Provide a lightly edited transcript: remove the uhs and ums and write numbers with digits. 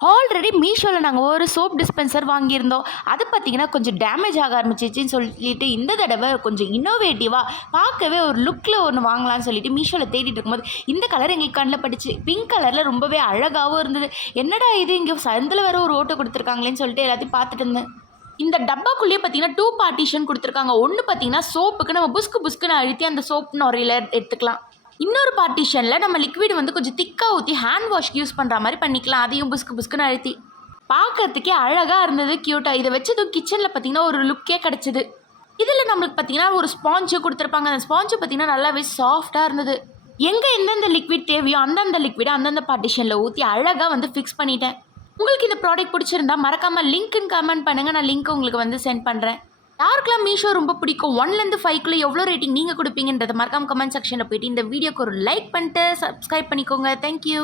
Already மீஷோவில் நாங்கள் ஒரு சோப் டிஸ்பென்சர் வாங்கியிருந்தோம். அது பார்த்தீங்கன்னா கொஞ்சம் டேமேஜ் ஆக ஆரம்பிச்சிச்சின்னு சொல்லிட்டு இந்த தடவை கொஞ்சம் இன்னோவேட்டிவாக பார்க்கவே ஒரு லுக்கில் ஒன்று வாங்கலாம்னு சொல்லிட்டு மீஷோவில் தேடிட்டு இருக்கும்போது இந்த கலர் எங்களுக்கு கண்ணில் பட்டுச்சு. பிங்க் கலரில் ரொம்பவே அழகாகவும் இருந்தது. என்னடா இது இங்கே சந்தில் வேறு ஒரு ஓட்டை கொடுத்துருக்காங்களேன்னு சொல்லிட்டு எல்லாத்தையும் பார்த்துட்டு இருந்தேன். இந்த டப்பாக்குள்ளேயே பார்த்தீங்கன்னா 2 பார்ட்டிஷன் கொடுத்துருக்காங்க. ஒன்று பார்த்தீங்கன்னா சோப்புக்கு நம்ம புஸ்கு புஸ்குன்னு அழுத்தி அந்த சோப் நுரையில எடுத்துக்கலாம். இன்னொரு பார்ட்டிஷனில் நம்ம லிக்விட் வந்து கொஞ்சம் திக்காக ஊற்றி ஹேண்ட் வாஷ்க்கு யூஸ் பண்ணுற மாதிரி பண்ணிக்கலாம். அதையும் புஸ்கு புஸ்குன்னு அழுத்தி பார்க்கறதுக்கே அழகாக இருந்தது, க்யூட்டாக. இதை வச்சதும் கிச்சனில் பார்த்தீங்கன்னா ஒரு லுக்கே கிடச்சிது. இதில் நம்மளுக்கு பார்த்தீங்கன்னா ஒரு ஸ்பாஞ்சு கொடுத்துருப்பாங்க. அந்த ஸ்பாஞ்சு பார்த்தீங்கன்னா நல்லாவே சாஃப்டாக இருந்தது. எங்கே எந்தெந்த லிக்விட் தேவையோ அந்தந்த லிக்விடை அந்தந்த பார்ட்டிஷனில் ஊற்றி அழகாக வந்து ஃபிக்ஸ் பண்ணிட்டேன். உங்களுக்கு இந்த ப்ராடக்ட் பிடிச்சிருந்தா மறக்காமல் லிங்க்குன்னு கமெண்ட் பண்ணுங்கள். நான் லிங்க் உங்களுக்கு வந்து சென்ட் பண்ணுறேன். யாருக்கெல்லாம் மீஷோ ரொம்ப பிடிக்கும், 1லேருந்து 5க்குள்ளே எவ்வளோ ரேட்டிங் நீங்கள் கொடுப்பீங்கன்றத மறக்காம கமெண்ட் செக்ஷனில் போயிட்டு இந்த வீடியோக்கு ஒரு லைக் பண்ணிட்டு சப்ஸ்கிரைப் பண்ணிக்கோங்க. தேங்க்யூ.